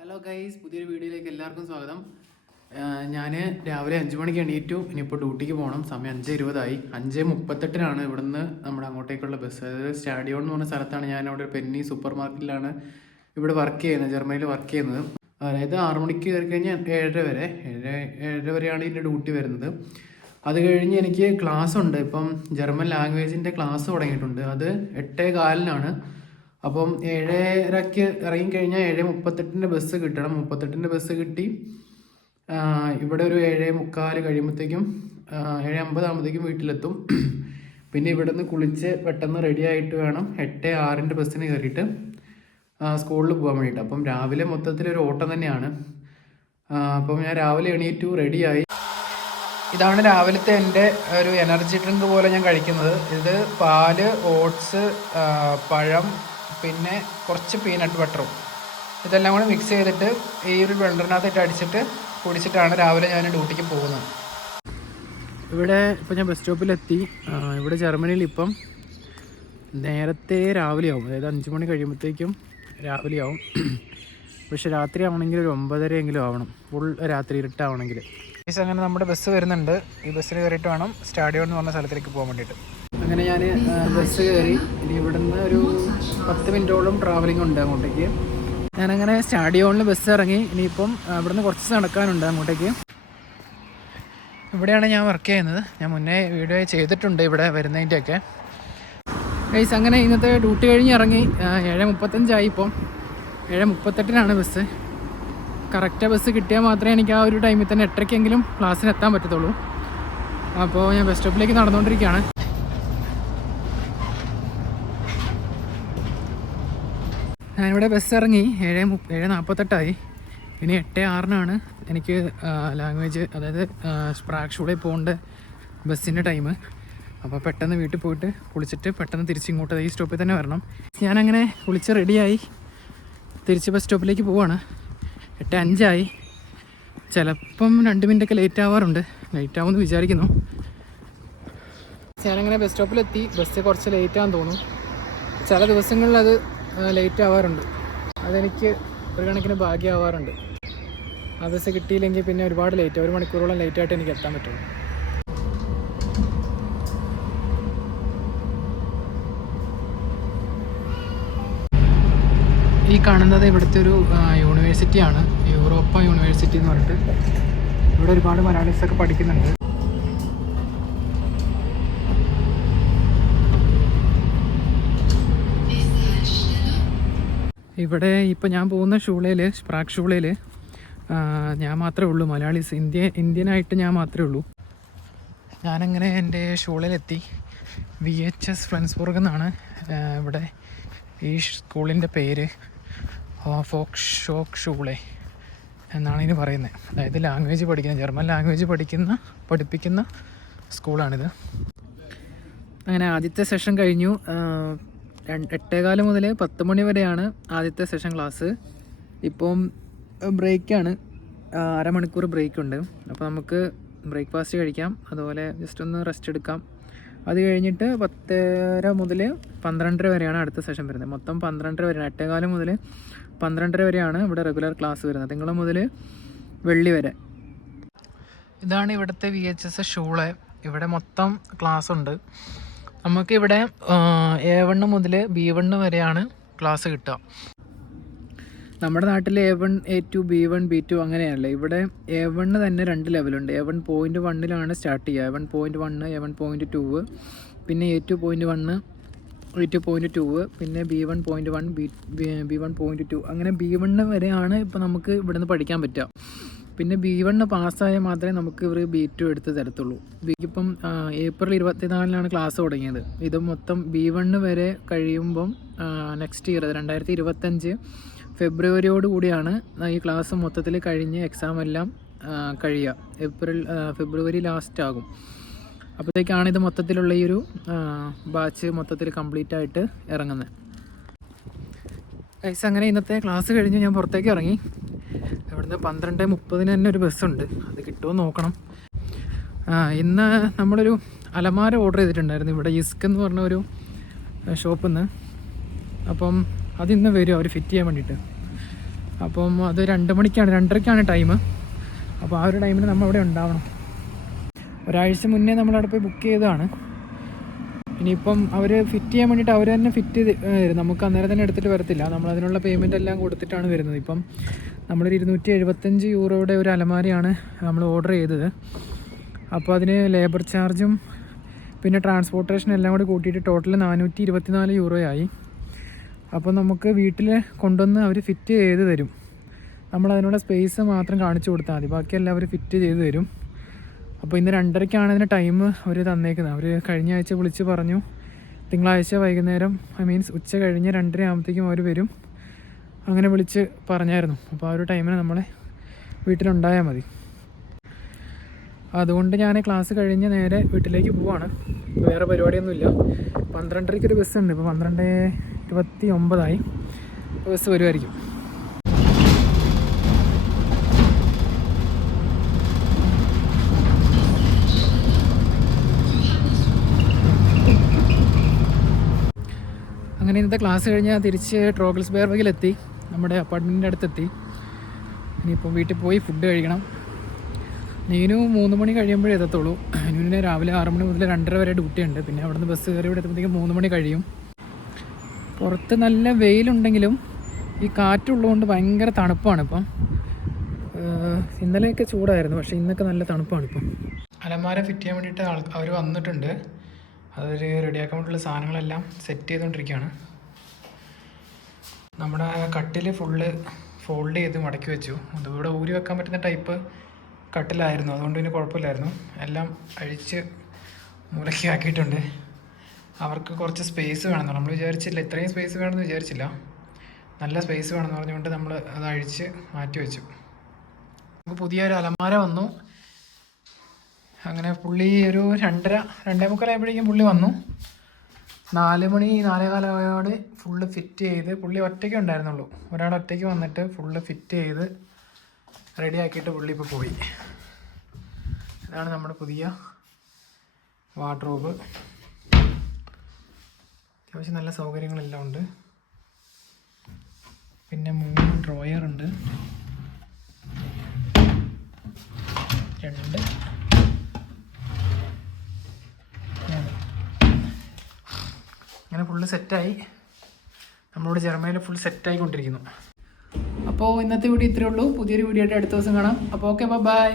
Hello guys പുതിയൊരു വീഡിയോയിലേക്ക് എല്ലാവർക്കും സ്വാഗതം. ഞാൻ രാവിലെ അഞ്ച് മണിക്ക് എണീറ്റു. ഇനിയിപ്പോൾ ഡ്യൂട്ടിക്ക് പോകണം സമയം അഞ്ച് ഇരുപതായി. അഞ്ച് മുപ്പത്തെട്ടിനാണ് ഇവിടുന്ന് നമ്മുടെ അങ്ങോട്ടേക്കുള്ള ബസ് അതായത് സ്റ്റാഡിയോൺ എന്ന് പറഞ്ഞ സ്ഥലത്താണ് ഞാൻ അവിടെ ഒരു പെന്നി സൂപ്പർ മാർക്കറ്റിലാണ് ഇവിടെ വർക്ക് ചെയ്യുന്നത് ജർമ്മനിയിൽ വർക്ക് ചെയ്യുന്നത്. അതായത് ആറ് മണിക്ക് കയറി കഴിഞ്ഞാൽ ഏഴര വരെ. ഏഴര ഏഴര വരെയാണ് ഇതിന്റെ ഡ്യൂട്ടി വരുന്നത്. അത് കഴിഞ്ഞ് എനിക്ക് ക്ലാസ് ഉണ്ട്. ഇപ്പം ജർമ്മൻ ലാംഗ്വേജിന്റെ ക്ലാസ് തുടങ്ങിയിട്ടുണ്ട്. അത് എട്ടേ കാലിനാണ്. അപ്പം ഏഴരയ്ക്ക് ഇറങ്ങിക്കഴിഞ്ഞാൽ ഏഴ് മുപ്പത്തെട്ടിന്റെ ബസ് കിട്ടണം. മുപ്പത്തെട്ടിന്റെ ബസ് കിട്ടി. ഇവിടെ ഒരു ഏഴ് മുക്കാൽ കഴിയുമ്പോഴത്തേക്കും ഏഴ് അമ്പതാകുമ്പോഴത്തേക്കും വീട്ടിലെത്തും. പിന്നെ ഇവിടെ നിന്ന് കുളിച്ച് പെട്ടെന്ന് റെഡി ആയിട്ട് വേണം എട്ട് ആറിന്റെ ബസ്സിന് കയറിയിട്ട് സ്കൂളിൽ പോകാൻ വേണ്ടിയിട്ട്. അപ്പം രാവിലെ മൊത്തത്തിൽ ഒരു ഓട്ടം തന്നെയാണ്. അപ്പം ഞാൻ രാവിലെ എണീറ്റു റെഡിയായി ഇതാണ് രാവിലത്തെ എന്റെ ഒരു എനർജി ഡ്രിങ്ക് പോലെ ഞാൻ കഴിക്കുന്നത്. ഇത് പാൽ ഓട്സ് പഴം പിന്നെ കുറച്ച് പീനട്ട് ബട്ടറും ഇതെല്ലാം കൂടി മിക്സ് ചെയ്തിട്ട് ഈ ഒരു ബ്ലെൻഡറിനകത്തിട്ട് അടിച്ചിട്ട് കുടിച്ചിട്ടാണ് രാവിലെ ഞാൻ ഡ്യൂട്ടിക്ക് പോകുന്നത്. ഇവിടെ ഇപ്പോൾ ഞാൻ ബസ് സ്റ്റോപ്പിലെത്തി ഇവിടെ ജർമ്മനിയിൽ ഇപ്പം നേരത്തെ രാവിലെയാവും. അതായത് അഞ്ച് മണി കഴിയുമ്പോഴത്തേക്കും രാവിലെയാവും. പക്ഷെ രാത്രി ആവണമെങ്കിൽ ഒരു ഒമ്പതരയെങ്കിലും ആവണം. ഫുൾ രാത്രി ഇരുട്ടാവണമെങ്കിൽ. ഈ അങ്ങനെ നമ്മുടെ ബസ് വരുന്നുണ്ട്. ഈ ബസ്സിൽ കയറിയിട്ട് വേണം സ്റ്റാഡിയം എന്ന് പറഞ്ഞ സ്ഥലത്തേക്ക് പോകാൻ വേണ്ടിയിട്ട്. അങ്ങനെ ഞാൻ ബസ് കയറി. ഇനി ഇവിടുന്ന് ഒരു പത്ത് മിനിറ്റോളം ട്രാവലിംഗ് ഉണ്ട് അങ്ങോട്ടേക്ക്. ഞാനങ്ങനെ സ്റ്റാഡിയോണിൽ ബസ് ഇറങ്ങി. ഇനിയിപ്പം ഇവിടുന്ന് കുറച്ച് നടക്കാനുണ്ട് അങ്ങോട്ടേക്ക്. ഇവിടെയാണ് ഞാൻ വർക്ക് ചെയ്യുന്നത്. ഞാൻ മുന്നേ വീഡിയോ ചെയ്തിട്ടുണ്ട് ഇവിടെ വരുന്നതിന്റെയൊക്കെ ഗൈസ് അങ്ങനെ ഇന്നത്തെ ഡ്യൂട്ടി കഴിഞ്ഞ് ഇറങ്ങി. ഏഴ് മുപ്പത്തഞ്ചായി ഇപ്പം. ഏഴ് മുപ്പത്തെട്ടിനാണ് ബസ് കറക്റ്റ് ബസ് കിട്ടിയാൽ മാത്രമേ എനിക്ക് ആ ഒരു ടൈമിൽ തന്നെ എട്ടരയ്ക്കെങ്കിലും ക്ലാസ്സിന് എത്താൻ പറ്റത്തുള്ളൂ. അപ്പോൾ ഞാൻ ബസ് സ്റ്റോപ്പിലേക്ക് നടന്നുകൊണ്ടിരിക്കുകയാണ്. ഞാനിവിടെ ബസ് ഇറങ്ങി ഏഴ് ഏഴ് നാൽപ്പത്തെട്ടായി ഇനി എട്ട് ആറിനാണ് എനിക്ക് ലാംഗ്വേജ് അതായത് സ്പ്രാക് ഷൂളിൽ പോകേണ്ട ബസ്സിന്റെ ടൈം അപ്പോൾ പെട്ടെന്ന് വീട്ടിൽ പോയിട്ട് കുളിച്ചിട്ട് പെട്ടെന്ന് തിരിച്ചിങ്ങോട്ട് ഈ സ്റ്റോപ്പിൽ തന്നെ വരണം. ഞാനങ്ങനെ കുളിച്ച് റെഡിയായി തിരിച്ച് ബസ് സ്റ്റോപ്പിലേക്ക് പോവാണ്. എട്ട് അഞ്ചായി. ചിലപ്പം രണ്ട് മിനിറ്റൊക്കെ ലേറ്റ് ആവാറുണ്ട്. ലേറ്റ് ആവുമെന്ന് വിചാരിക്കുന്നു. ഞാനങ്ങനെ ബസ് സ്റ്റോപ്പിലെത്തി ബസ് കുറച്ച് ലേറ്റ് ആണെന്ന് തോന്നും ചില ദിവസങ്ങളിൽ അത് ലേറ്റ് ആവാറുണ്ട്. അതെനിക്ക് ഒരു കണക്കിന് ഭാഗ്യമാവാറുണ്ട്. ആ ബസ് കിട്ടിയില്ലെങ്കിൽ പിന്നെ ഒരുപാട് ലേറ്റ് ഒരു മണിക്കൂറോളം ലേറ്റ് ആയിട്ട് എനിക്ക് എത്താൻ പറ്റുള്ളൂ. ഈ കാണുന്നത് ഇവിടുത്തെ ഒരു യൂണിവേഴ്സിറ്റിയാണ് യൂറോപ്പ യൂണിവേഴ്സിറ്റി എന്ന് പറഞ്ഞിട്ട്. ഇവിടെ ഒരുപാട് മലയാളീസ് ഒക്കെ പഠിക്കുന്നുണ്ട്. ഇവിടെ ഇപ്പോൾ ഞാൻ പോകുന്ന ഷൂളയിൽ സ്പ്രാക് ഷൂളയിൽ ഞാൻ മാത്രമേ ഉള്ളൂ. മലയാളീസ് ഇന്ത്യ ഇന്ത്യനായിട്ട് ഞാൻ മാത്രമേ ഉള്ളൂ. ഞാനങ്ങനെ എന്റെ ഷൂളിലെത്തി. വി എച്ച് എസ് ഫ്രണ്ട്സ്ബുർഗ് എന്നാണ് ഇവിടെ ഈ സ്കൂളിന്റെ പേര്. ഫോക്ക് ഷോക്ക് ഷൂളെ എന്നാണ് ഇതിന് പറയുന്നത്. അതായത് ലാംഗ്വേജ് പഠിക്കുന്ന ജർമ്മൻ ലാംഗ്വേജ് പഠിക്കുന്ന പഠിപ്പിക്കുന്ന സ്കൂളാണിത്. അങ്ങനെ ആദ്യത്തെ സെഷൻ കഴിഞ്ഞു. എട്ടേകാൽ മുതൽ പത്ത് മണി വരെയാണ് ആദ്യത്തെ സെഷൻ ക്ലാസ് ഇപ്പം ബ്രേക്കാണ് അരമണിക്കൂർ ബ്രേക്ക് ഉണ്ട് അപ്പോൾ നമുക്ക് ബ്രേക്ക്ഫാസ്റ്റ് കഴിക്കാം. അതുപോലെ ജസ്റ്റ് ഒന്ന് റെസ്റ്റ് എടുക്കാം. അത് കഴിഞ്ഞിട്ട് പത്തര മുതൽ പന്ത്രണ്ടര വരെയാണ് അടുത്ത സെഷൻ വരുന്നത്. മൊത്തം പന്ത്രണ്ടര വരെയാണ്. എട്ടേകാൽ മുതൽ പന്ത്രണ്ടര വരെയാണ് ഇവിടെ റെഗുലർ ക്ലാസ് വരുന്നത്. തിങ്കൾ മുതൽ വെള്ളി വരെ. ഇതാണ് ഇവിടുത്തെ വി എച്ച് എസ് ഷൂൾ. ഇവിടെ മൊത്തം ക്ലാസ് ഉണ്ട്. നമുക്ക് ഇവിടെ എ വണ്ണ് മുതൽ ബി വണ്ണ് വരെയാണ് ക്ലാസ് കിട്ടുക. നമ്മുടെ നാട്ടിൽ A one A two B one B two അങ്ങനെയല്ല ഇവിടെ എ വണ്ണ് തന്നെ രണ്ട് ലെവലുണ്ട് എ വൺ പോയിന്റ് വണ്ണിലാണ് സ്റ്റാർട്ട് ചെയ്യുക. A one point one A one point two പിന്നെ A two point one A two point two പിന്നെ B one point one B B one point two അങ്ങനെ B one വരെയാണ് ഇപ്പോൾ നമുക്ക് ഇവിടുന്ന് പഠിക്കാൻ പറ്റുക. പിന്നെ ബി വണ്ണ് പാസ്സായാൽ മാത്രമേ നമുക്ക് ഇവർ ബി ടു എടുത്ത് തരത്തുള്ളൂ. ബിക്കിപ്പം ഏപ്രിൽ ഇരുപത്തിനാലിനാണ് ക്ലാസ് തുടങ്ങിയത്. ഇത് മൊത്തം ബി വണ്ണ് വരെ കഴിയുമ്പം നെക്സ്റ്റ് ഇയർ രണ്ടായിരത്തി ഇരുപത്തഞ്ച് ഫെബ്രുവരിയോട് കൂടിയാണ് ഈ ക്ലാസ് മൊത്തത്തിൽ കഴിഞ്ഞ് എക്സാം എല്ലാം കഴിയുക. ഏപ്രിൽ ഫെബ്രുവരി ലാസ്റ്റ് ആകും. അപ്പോഴത്തേക്കാണ് ഇത് മൊത്തത്തിലുള്ള ഈ ഒരു ബാച്ച് മൊത്തത്തിൽ കംപ്ലീറ്റ് ആയിട്ട് ഇറങ്ങുന്നത്. അങ്ങനെ ഇന്നത്തെ ക്ലാസ് കഴിഞ്ഞ് ഞാൻ പുറത്തേക്ക് ഇറങ്ങി. ഇവിടുന്ന് പന്ത്രണ്ട് മുപ്പതിന് തന്നെ ഒരു ബസ്സുണ്ട്. അത് കിട്ടുമോ നോക്കണം. ഇന്ന് നമ്മളൊരു അലമാര ഓർഡർ ചെയ്തിട്ടുണ്ടായിരുന്നു. ഇവിടെ ഇസ്ക് എന്ന് പറഞ്ഞ ഒരു ഷോപ്പിൽ നിന്ന് അപ്പം അതിന്ന് വരും അവർ ഫിറ്റ് ചെയ്യാൻ വേണ്ടിയിട്ട് അപ്പം അത് രണ്ട് മണിക്കാണ് രണ്ടരയ്ക്കാണ് ടൈം അപ്പോൾ ആ ഒരു ടൈമിൽ നമ്മൾ അവിടെ ഉണ്ടാവണം. ഒരാഴ്ച മുന്നേ നമ്മളവിടെ പോയി ബുക്ക് ചെയ്തതാണ്. ഇനിയിപ്പം അവർ ഫിറ്റ് ചെയ്യാൻ വേണ്ടിയിട്ട് അവർ തന്നെ ഫിറ്റ് ചെയ്ത് നമുക്ക് അന്നേരം തന്നെ എടുത്തിട്ട് വരത്തില്ല. നമ്മൾ അതിനുള്ള പേയ്മെന്റ് എല്ലാം കൊടുത്തിട്ടാണ് വരുന്നത്. ഇപ്പം നമ്മളൊരു ഇരുന്നൂറ്റി എഴുപത്തഞ്ച് യൂറോയുടെ ഒരു അലമാരിയാണ് നമ്മൾ ഓർഡർ ചെയ്തത്. അപ്പോൾ അതിന് ലേബർ ചാർജും പിന്നെ ട്രാൻസ്പോർട്ടേഷൻ എല്ലാം കൂടി കൂട്ടിയിട്ട് ടോട്ടൽ നാനൂറ്റി ഇരുപത്തിനാല് യൂറോയായി. അപ്പോൾ നമുക്ക് വീട്ടിൽ കൊണ്ടുവന്ന് അവർ ഫിറ്റ് ചെയ്ത് തരും. നമ്മൾ അതിനുള്ള സ്പേസ് മാത്രം കാണിച്ചു കൊടുത്താൽ മതി. ബാക്കിയെല്ലാം അവർ ഫിറ്റ് ചെയ്ത് തരും. അപ്പോൾ ഇന്ന് രണ്ടരയ്ക്കാണ് ഇതിന് ടൈം അവർ തന്നേക്കുന്നത് അവർ കഴിഞ്ഞ ആഴ്ച വിളിച്ച് പറഞ്ഞു തിങ്കളാഴ്ച വൈകുന്നേരം ഐ മീൻസ് ഉച്ച കഴിഞ്ഞ് രണ്ടര ആകുമ്പോഴത്തേക്കും അവർ വരും. അങ്ങനെ വിളിച്ച് പറഞ്ഞായിരുന്നു. അപ്പോൾ ആ ഒരു ടൈമിന് നമ്മളെ വീട്ടിലുണ്ടായാൽ മതി. അതുകൊണ്ട് ഞാൻ ക്ലാസ് കഴിഞ്ഞ് നേരെ വീട്ടിലേക്ക് പോവാണ്. വേറെ പരിപാടിയൊന്നുമില്ല. പന്ത്രണ്ടരയ്ക്കൊരു ബസ് ഉണ്ട്. ഇപ്പോൾ പന്ത്രണ്ട് ഇരുപത്തി ഒമ്പതായി. ബസ് വരുമായിരിക്കും അങ്ങനെ ഇന്നത്തെ ക്ലാസ് കഴിഞ്ഞാൽ തിരിച്ച് ട്രോഗിൾസ് ബേർവകിലെത്തി നമ്മുടെ അപ്പാർട്ട്മെന്റിന്റെ അടുത്തെത്തി. ഇനിയിപ്പോൾ വീട്ടിൽ പോയി ഫുഡ് കഴിക്കണം. നീനു മൂന്ന് മണി കഴിയുമ്പോഴേ എത്തത്തുള്ളൂ. നീനുവിന് രാവിലെ ആറ് മണി മുതൽ രണ്ടര വരെ ഡ്യൂട്ടി ഉണ്ട്. പിന്നെ അവിടുന്ന് ബസ് കയറി ഇവിടെ എത്തുമ്പോഴത്തേക്കും മൂന്ന് മണി കഴിയും. പുറത്ത് നല്ല വെയിലുണ്ടെങ്കിലും ഈ കാറ്റുള്ളതുകൊണ്ട് ഭയങ്കര തണുപ്പാണ് ഇപ്പം. ഇന്നലെയൊക്കെ ചൂടായിരുന്നു. പക്ഷേ ഇന്നൊക്കെ നല്ല തണുപ്പാണ് ഇപ്പം. അലമാര ഫിറ്റ് ചെയ്യാൻ വേണ്ടിയിട്ട് അവർ വന്നിട്ടുണ്ട്. അതൊരു റെഡിയാക്കാൻ വേണ്ടിയിട്ടുള്ള സാധനങ്ങളെല്ലാം സെറ്റ് ചെയ്തുകൊണ്ടിരിക്കുകയാണ് നമ്മുടെ കട്ടിൽ ഫുള്ള് ഫോൾഡ് ചെയ്ത് മടക്കി വെച്ചു. അതിവിടെ ഊരി വെക്കാൻ പറ്റുന്ന ടൈപ്പ് കട്ടിലായിരുന്നു. അതുകൊണ്ട് പിന്നെ കുഴപ്പമില്ലായിരുന്നു. എല്ലാം അഴിച്ച് മുറക്കി ആക്കിയിട്ടുണ്ട്. അവർക്ക് കുറച്ച് സ്പേസ് വേണമെന്ന് നമ്മൾ വിചാരിച്ചില്ല. ഇത്രയും സ്പേസ് വേണമെന്ന് വിചാരിച്ചില്ല. നല്ല സ്പേസ് വേണമെന്ന് പറഞ്ഞുകൊണ്ട് നമ്മൾ അത് അഴിച്ച് മാറ്റി വെച്ചു. നമുക്ക് പുതിയൊരു അലമാര വന്നു. അങ്ങനെ പുള്ളി ഒരു രണ്ടര രണ്ടേ മുക്കാലായപ്പോഴേക്കും പുള്ളി വന്നു. നാല് മണി നാലേ കാലമായോട് ഫുള്ള് ഫിറ്റ് ചെയ്ത് പുള്ളി ഒറ്റയ്ക്ക് ഉണ്ടായിരുന്നുള്ളൂ. ഒരാൾ ഒറ്റയ്ക്ക് വന്നിട്ട് ഫുള്ള് ഫിറ്റ് ചെയ്ത് റെഡി ആക്കിയിട്ട് പുള്ളി ഇപ്പോൾ പോയി. ഇതാണ് നമ്മുടെ പുതിയ വാർഡ്രോബ് അത്യാവശ്യം നല്ല സൗകര്യങ്ങളെല്ലാം ഉണ്ട്. പിന്നെ മൂന്ന് ഡ്രോയർ ഉണ്ട്. രണ്ട് മൂന്ന്. അങ്ങനെ ഫുള്ള് സെറ്റായി നമ്മളോട് ജർമ്മനിയിൽ ഫുൾ സെറ്റായിക്കൊണ്ടിരിക്കുന്നു അപ്പോൾ ഇന്നത്തെ വീഡിയോ ഇത്രയേ ഉള്ളൂ. പുതിയൊരു വീഡിയോ ആയിട്ട് അടുത്ത ദിവസം കാണാം. അപ്പോൾ ഓക്കെ ബൈ